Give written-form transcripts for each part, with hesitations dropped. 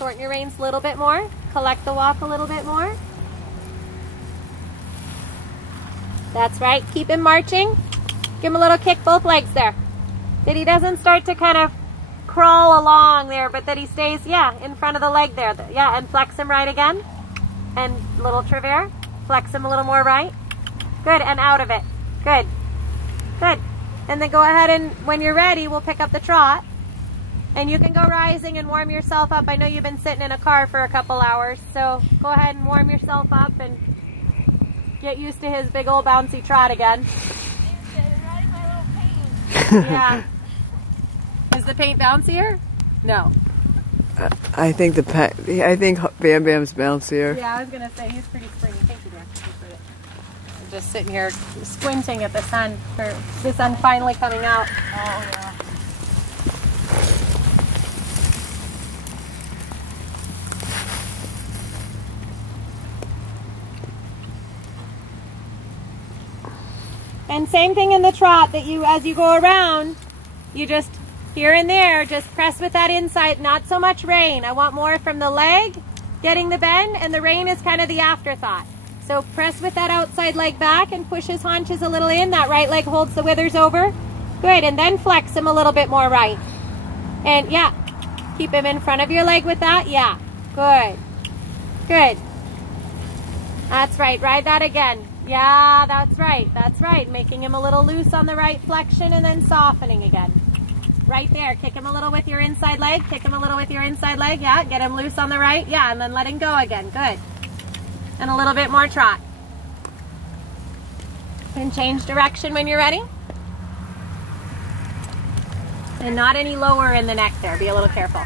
Shorten your reins a little bit more. Collect the walk a little bit more. That's right. Keep him marching. Give him a little kick both legs there. That he doesn't start to kind of crawl along there, but that he stays, yeah, in front of the leg there. Yeah, and flex him right again. And little travers. Flex him a little more right. Good, and out of it. Good. Good. And then go ahead and, when you're ready, we'll pick up the trot. And you can go rising and warm yourself up. I know you've been sitting in a car for a couple hours, so go ahead and warm yourself up and get used to his big old bouncy trot again. Yeah. Is the paint bouncier? No. I think Bam Bam's bouncier. Yeah, I was gonna say he's pretty springy. Thank you, dear. I'm just sitting here squinting at the sun for the sun finally coming out. Oh yeah. And same thing in the trot, that you, as you go around, you just here and there, just press with that inside, not so much rein. I want more from the leg, getting the bend, and the rein is kind of the afterthought. So press with that outside leg back and push his haunches a little in. That right leg holds the withers over. Good, and then flex him a little bit more right. And yeah, keep him in front of your leg with that. Yeah, good. Good. That's right, ride that again. Yeah, that's right, that's right. Making him a little loose on the right flexion and then softening again. Right there, kick him a little with your inside leg, kick him a little with your inside leg, yeah, get him loose on the right, yeah, and then let him go again, good. And a little bit more trot. And change direction when you're ready. And not any lower in the neck there, be a little careful.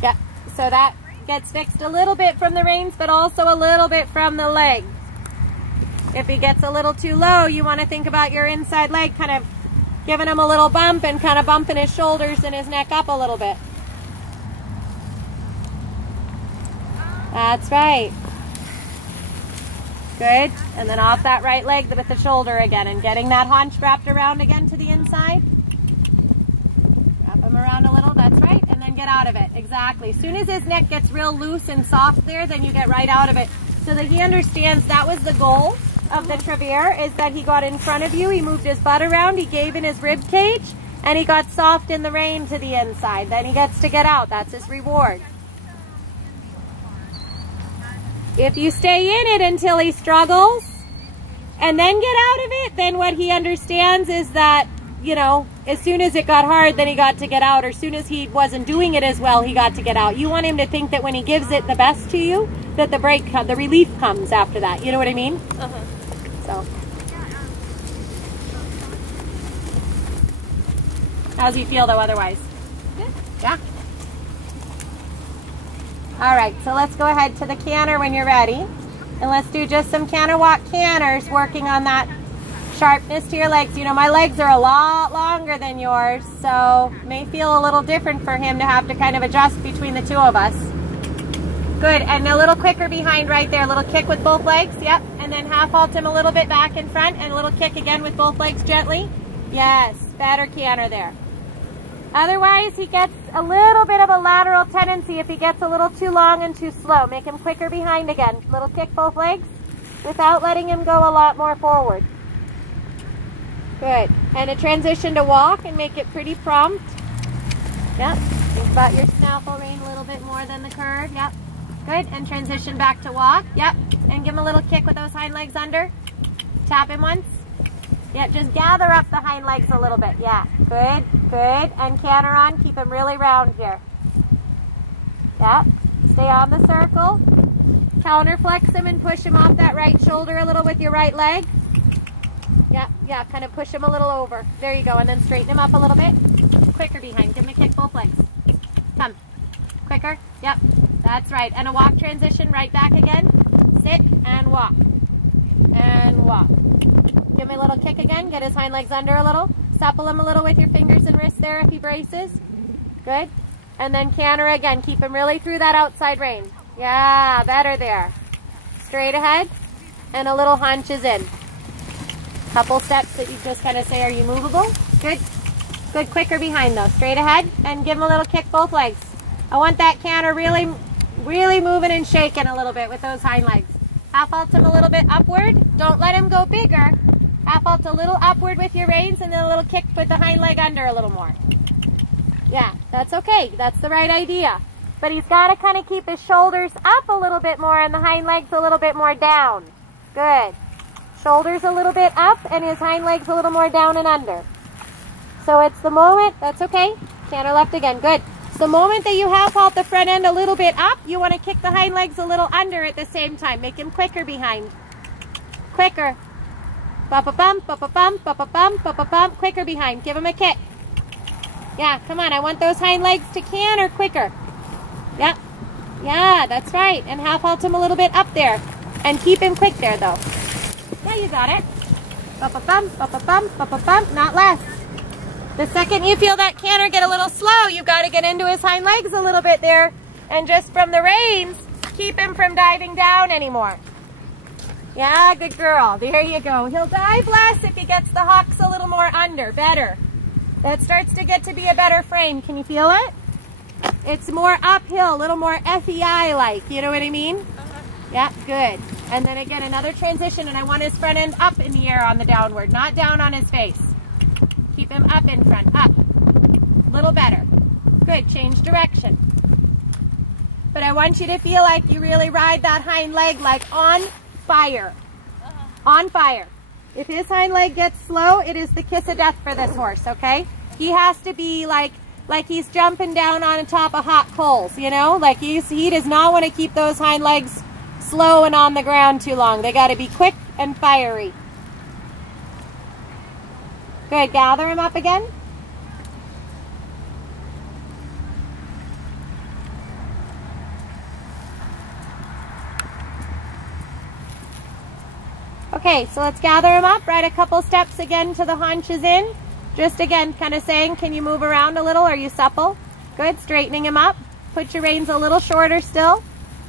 Yeah, so that gets fixed a little bit from the reins, but also a little bit from the leg. If he gets a little too low, you want to think about your inside leg kind of giving him a little bump and kind of bumping his shoulders and his neck up a little bit. That's right. Good. And then off that right leg with the shoulder again and getting that haunch wrapped around again to the inside. Wrap him around a little. That's right. And then get out of it. Exactly. As soon as his neck gets real loose and soft there, then you get right out of it so that he understands that was the goal of the travers, is that he got in front of you, he moved his butt around, he gave in his rib cage, and he got soft in the rein to the inside. Then he gets to get out. That's his reward. If you stay in it until he struggles and then get out of it, then what he understands is that, you know, as soon as it got hard, then he got to get out, or as soon as he wasn't doing it as well, he got to get out. You want him to think that when he gives it the best to you, that the break, the relief comes after that. You know what I mean? Uh-huh. So, how does he feel though otherwise? Good. Yeah? Alright, so let's go ahead to the canter when you're ready. And let's do just some canter walk canters, working on that sharpness to your legs. You know, my legs are a lot longer than yours, so it may feel a little different for him to have to kind of adjust between the two of us. Good, and a little quicker behind right there. A little kick with both legs, yep. And then half halt him a little bit back in front, and a little kick again with both legs gently. Yes, better canter there. Otherwise, he gets a little bit of a lateral tendency if he gets a little too long and too slow. Make him quicker behind again. Little kick both legs without letting him go a lot more forward. Good, and a transition to walk and make it pretty prompt. Yep, think about your snaffle rein a little bit more than the curve, yep. Good, and transition back to walk. Yep, and give him a little kick with those hind legs under. Tap him once. Yep, just gather up the hind legs a little bit. Yeah, good, good. And canter on, keep him really round here. Yep, stay on the circle. Counter flex him and push him off that right shoulder a little with your right leg. Yep, yeah, kind of push him a little over. There you go, and then straighten him up a little bit. Quicker behind, give him a kick both legs. Come, quicker, yep. That's right, and a walk transition right back again. Sit and walk. And walk. Give him a little kick again, get his hind legs under a little. Supple him a little with your fingers and wrists there if he braces. Good. And then canter again, keep him really through that outside rein. Yeah, better there. Straight ahead, and a little hunches in. Couple steps that you just kind of say, are you movable? Good. Good, quicker behind though. Straight ahead, and give him a little kick both legs. I want that canter really, really moving and shaking a little bit with those hind legs. Half halt him a little bit upward. Don't let him go bigger. Half halt a little upward with your reins and then a little kick with the hind leg under a little more. Yeah, that's okay. That's the right idea. But he's got to kind of keep his shoulders up a little bit more and the hind legs a little bit more down. Good. Shoulders a little bit up and his hind legs a little more down and under. So it's the moment, that's okay. Canter left again, good. It's the moment that you half halt the front end a little bit up, you want to kick the hind legs a little under at the same time. Make him quicker behind. Quicker. Ba-ba-bump, ba-ba-bump, ba-ba-bump, ba-ba-bump. Quicker behind. Give him a kick. Yeah, come on. I want those hind legs to canter quicker. Yeah. Yeah, that's right. And half halt him a little bit up there. And keep him quick there, though. Yeah, you got it. Ba-ba-bump, ba-ba-bump, ba-ba-bump. Not less. The second you feel that canter get a little slow, you've got to get into his hind legs a little bit there. And just from the reins, keep him from diving down anymore. Yeah, good girl. There you go. He'll dive less if he gets the hocks a little more under. Better. That starts to get to be a better frame. Can you feel it? It's more uphill, a little more FEI-like. You know what I mean? Yeah, good. And then again, another transition, and I want his front end up in the air on the downward, not down on his face. Keep him up in front, up. Little better. Good, change direction. But I want you to feel like you really ride that hind leg like on fire. On fire. If his hind leg gets slow, it is the kiss of death for this horse, okay? He has to be like he's jumping down on top of hot coals, you know? Like he does not want to keep those hind legs slow and on the ground too long. They got to be quick and fiery. Good, gather him up again. Okay, so let's gather him up. Ride a couple steps again to the haunches in. Just again, kind of saying, can you move around a little? Are you supple? Good, straightening him up. Put your reins a little shorter still.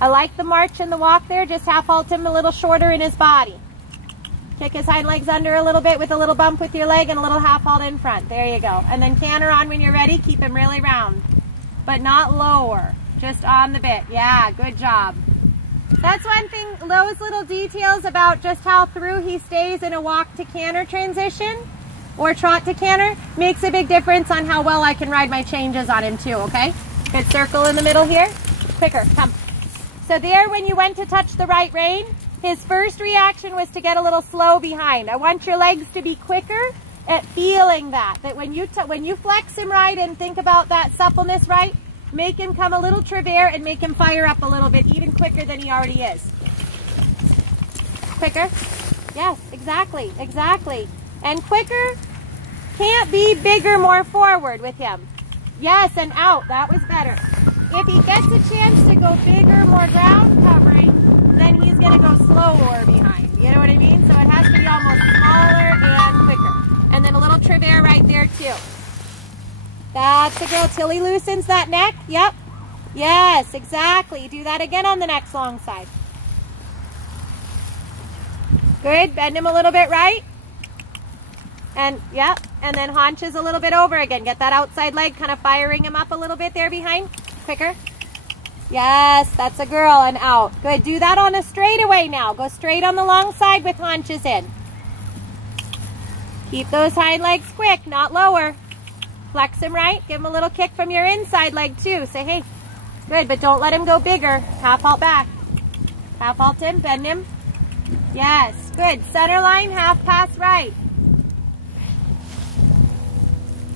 I like the march and the walk there. Just half halt him a little shorter in his body. Kick his hind legs under a little bit with a little bump with your leg and a little half halt in front. There you go. And then canter on when you're ready. Keep him really round, but not lower. Just on the bit. Yeah, good job. That's one thing, those little details about just how through he stays in a walk to canter transition or trot to canter makes a big difference on how well I can ride my changes on him too, okay? Good, circle in the middle here. Quicker, come. So there, when you went to touch the right rein, his first reaction was to get a little slow behind. I want your legs to be quicker at feeling that when you flex him right and think about that suppleness right, make him come a little travers and make him fire up a little bit, even quicker than he already is. Quicker. Yes, exactly, exactly. And quicker can't be bigger, more forward with him. Yes, and out. That was better. If he gets a chance to go bigger, more ground covering, then he's going to go slower behind. You know what I mean? So it has to be almost smaller and quicker. And then a little travers right there too. That's the girl. Till he loosens that neck. Yep. Yes, exactly. Do that again on the next long side. Good. Bend him a little bit right. And, yep. And then haunches a little bit over again. Get that outside leg kind of firing him up a little bit there behind. Quicker. Yes, that's a girl. And out. Good. Do that on a straightaway now. Go straight on the long side with haunches in. Keep those hind legs quick, not lower. Flex him right. Give him a little kick from your inside leg too. Say, hey, good, but don't let him go bigger. Half halt back. Half halt him, bend him. Yes, good. Center line, half pass right.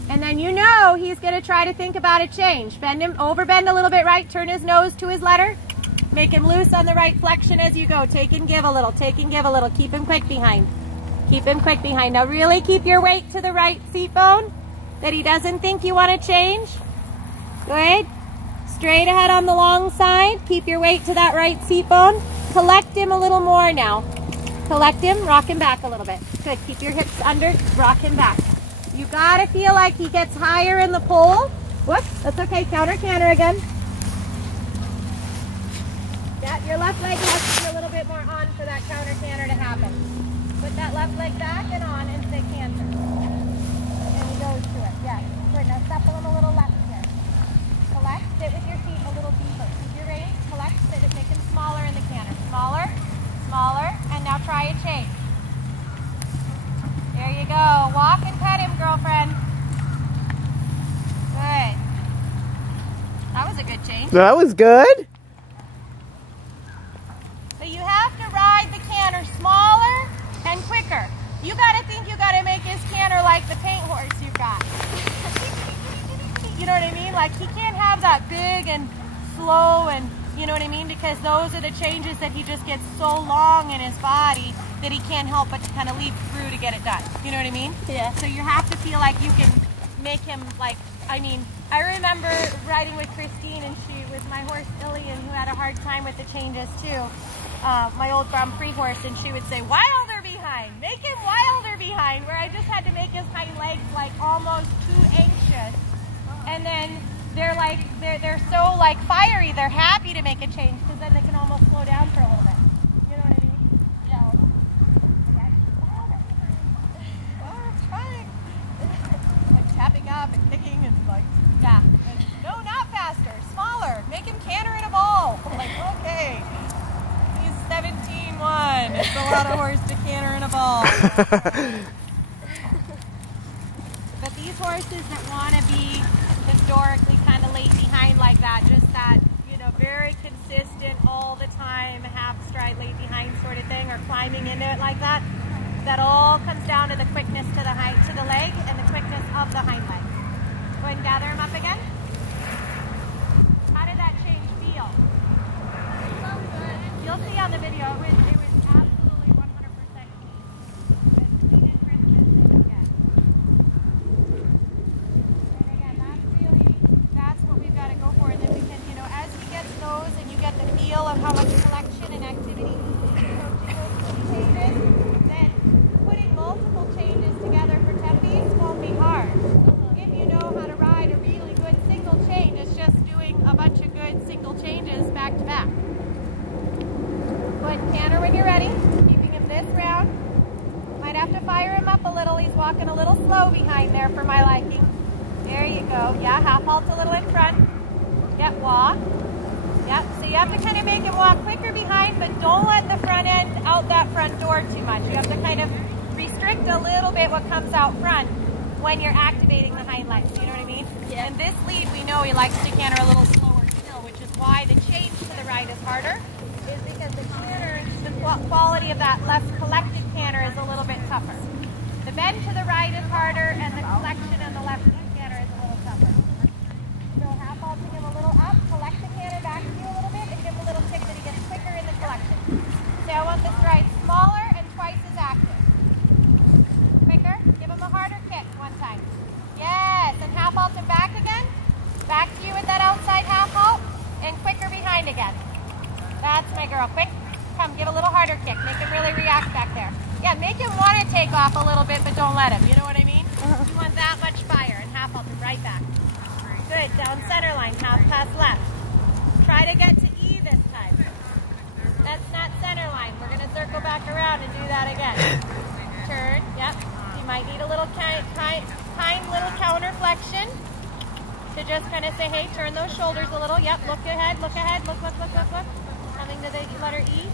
And then you know he's going to try to think about a change. Bend him, overbend a little bit right. Turn his nose to his letter. Make him loose on the right flexion as you go. Take and give a little. Take and give a little. Keep him quick behind. Keep him quick behind. Now really keep your weight to the right seat bone, that he doesn't think you want to change. Good. Straight ahead on the long side. Keep your weight to that right seat bone. Collect him a little more now. Collect him, rock him back a little bit. Good. Keep your hips under, rock him back. You gotta feel like he gets higher in the pole. Whoops, that's okay. Counter canter again. Yeah, your left leg has to be a little bit more on for that counter canter to happen. Put that left leg back and on and say canter. And he goes to it. Yes. Good. Now supple him a little left here. Collect. Sit with your feet good change. That was good. But you have to ride the canter smaller and quicker. You gotta think you gotta make his canter like the paint horse you've got. You know what I mean? Like he can't have that big and slow and, you know what I mean? Because those are the changes that he just gets so long in his body that he can't help but to kind of leap through to get it done. You know what I mean? Yeah. So you have to feel like you can make him like, I mean, I remember riding with Christine and she was my horse Ilian who had a hard time with the changes too. My old Grand Prix horse, and she would say, wilder behind, make him wilder behind, where I just had to make his hind legs like almost too anxious. And then they're so like fiery, they're happy to make a change because then they can almost slow down for a little bit. You know what I mean? Yeah. Oh, I'm trying. Like tapping up and kicking and like, yeah. And, no, not faster, smaller. Make him canter in a ball. I'm like, okay. He's 17-1. It's a lot of horse to canter in a ball. But these horses that want to be historically kind of late behind like that, just that, you know, very consistent all the time, half stride late behind sort of thing, or climbing into it like that, that all comes down to the quickness to the leg and the quickness of the hind leg. Go ahead and gather him up again. How did that change feel? So good. You'll see on the video, it was absolutely 100% key. That's what we've got to go for. And then we can, you know, as he gets those and you get the feel of how much collection and activity changes, then putting multiple changes together for tempies won't be hard. If you know how to ride a really good single change, it's just doing a bunch of good single changes back to back. Go ahead and canter when you're ready, keeping him this round. Might have to fire him up a little. He's walking a little slow behind there for my liking. There you go. Yeah, half halt a little in front. Yep, walk. Yep, so you have to kind of make him walk quicker behind, but don't let the front end out that front door too much. You have to kind of restrict a little bit what comes out front when you're activating the hind legs. You know what I mean? Yeah. And this lead, we know he likes to canter a little slower still, which is why the change to the right is harder, is because the canter, the quality of that less collected canter is a little bit tougher. The bend to the right is harder, and the collection on the left canter is a little tougher. So half halting him a little up, collect the canter back to you a little bit, and give him a little tick that he gets quicker in the collection. So I want the stride smaller and twice as active. Quicker, give him a harder kick one time. Yes, and half halt him back again. Back to you with that outside half halt, and quicker behind again. That's my girl. Quick. Come, give a little harder kick. Make him really react back there. Yeah, make him want to take off a little bit, but don't let him. You know what I mean? You want that much fire, and half halt him right back. Good. Down center line. Half pass left. Try to get to E this time. That's not center line. We're going to circle back around and do that again. Turn. Yep. You might need a little kind little counter flexion to just kind of say, hey, turn those shoulders a little. Yep. Look ahead. Look ahead. Look, look, look, look, look. Coming to the letter E.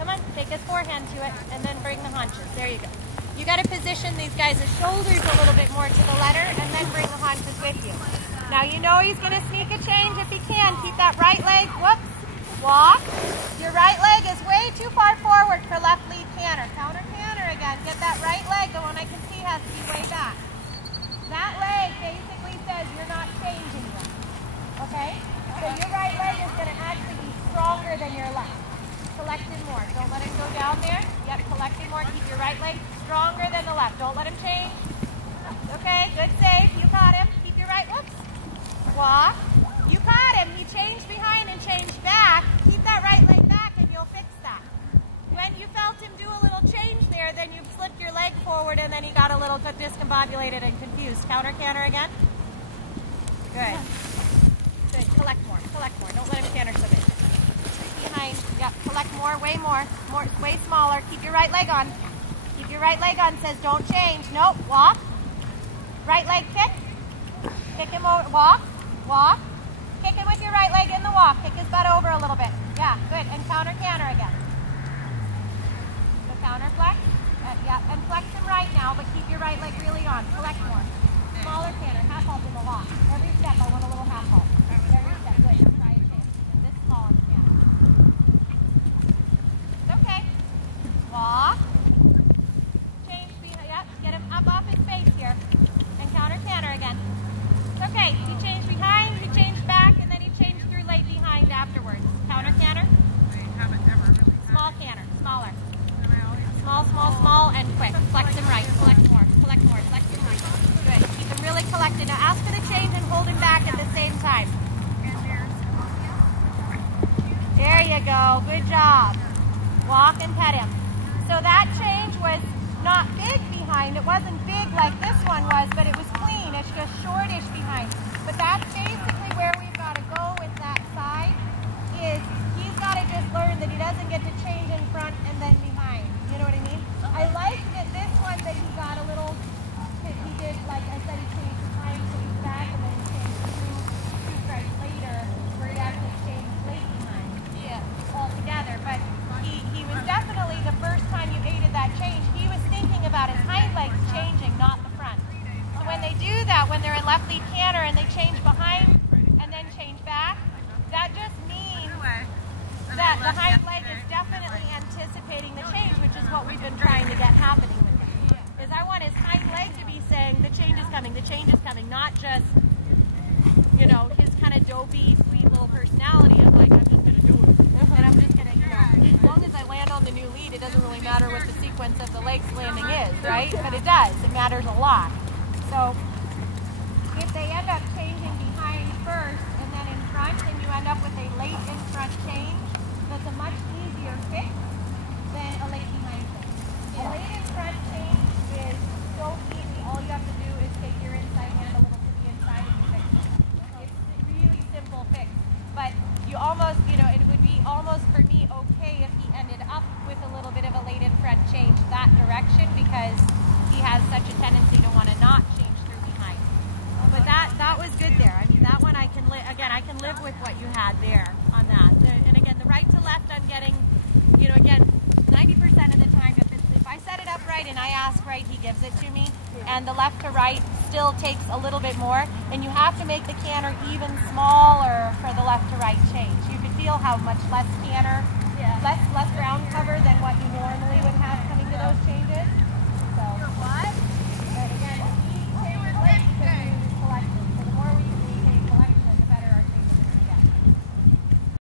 Come on, take his forehand to it, and then bring the haunches. There you go. You got to position these guys' shoulders a little bit more to the letter, and then bring the haunches with you. Now you know he's going to sneak a change if he can. Keep that right leg, whoops, walk. Your right leg is way too far forward for left lead canter. Counter canter again. Get that right leg, the one I can see has to be way back. That leg basically says you're not changing yet. Okay? So your right leg is going to actually be stronger than your left. Collect it more. Don't let him go down there. Yep, collect it more. Keep your right leg stronger than the left. Don't let him change. Okay, good save. You caught him. Keep your right, whoops. Walk. You caught him. He changed behind and changed back. Keep that right leg back and you'll fix that. When you felt him do a little change there, then you slipped your leg forward and then he got a little discombobulated and confused. Counter canter again. Good. Good. Collect more. Collect more. Don't let him canter so big. Behind. Yep. Collect more. Way more. More. Way smaller. Keep your right leg on. Keep your right leg on. Says don't change. Nope. Walk. Right leg kick. Kick him over. Walk. Walk. Kick him with your right leg in the walk. Kick his butt over a little bit. Yeah. Good. And counter canter again. So counter flex. Yeah. And flex him right now, but keep your right leg really on. Collect more. Smaller canter. Half halt in the walk. Every step I want a little half halt. Every step. go. Good job. Walk and pet him. So that change was not big behind. It wasn't big like this one was, but it was clean. It's just shortish behind. But that's basically where we've got to go with that side, is he's got to just learn that he doesn't get to change in front and then behind. You know what I mean? I like that this one that he got a little, he did, like I said, he changed behind, changed back, and then he changed two stripes later, where he actually changed late behind. Yeah. Altogether. But he was definitely, the first time you aided that change, he was thinking about his hind legs changing, not the front. So when they do that, when they're in left lead canter and they change behind and then change back, that just means that the hind leg is definitely anticipating the change, which is what we've been trying to get happening with him. Is I want his hind leg to be saying, the change is coming, not just, you know, his kind of dopey, sweet little personality of like, I'm just going to do it. And I'm just going to, you know, as long as I land on the new lead, it doesn't really matter what the sequence of the legs landing is, right? But it does. It matters a lot. So if they end up changing behind first and then in front, and you end up with a late in front change, that's a much easier fix than a late behind change. A late in front change is so easy. All you have to do is take your inside hand a little to the inside and you fix it. It's a really simple fix. But you almost, you know, it would be almost for me okay if he ended up with a little bit of a late in front change that direction, because he has such a tendency to want to not change through behind. But that was good there. I mean, that one I can again, I can live with what you had there on that. And again, the right to left, I'm getting, you know, again, 90% of the time, if I set it up right and I ask right, he gives it to me. And the left to right still takes a little bit more. And you have to make the canter even smaller for the left to right change. You can feel how much less canter, less ground cover than what you normally would have coming to those changes. So. What?